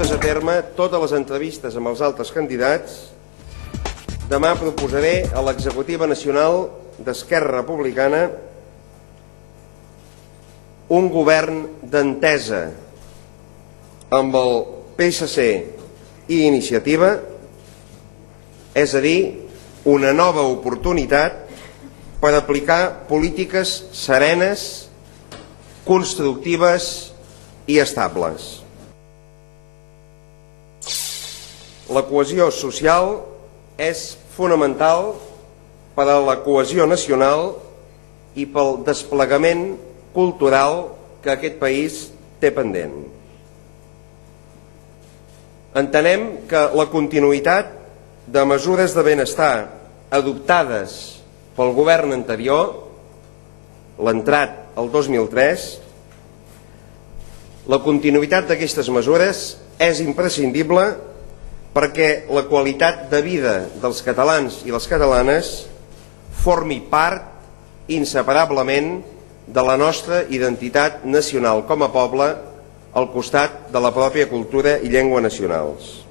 dutes a terme totes les entrevistes amb els altres candidats, demà proposaré a l'executiva nacional d'Esquerra Republicana un govern d'entesa amb el PSC i Iniciativa, és a dir, una nova oportunitat per aplicar polítiques serenes, constructives i estables. La cohesió social és fonamental per a la cohesió nacional i pel desplegament cultural que aquest país té pendent. Entenem que la continuïtat de mesures de benestar adoptades pel govern anterior, l'entrat el 2003, la continuïtat d'aquestes mesures és imprescindible perquè la qualitat de vida dels catalans i les catalanes formi part inseparablement de la nostra identitat nacional com a poble al costat de la pròpia cultura i llengua nacionals.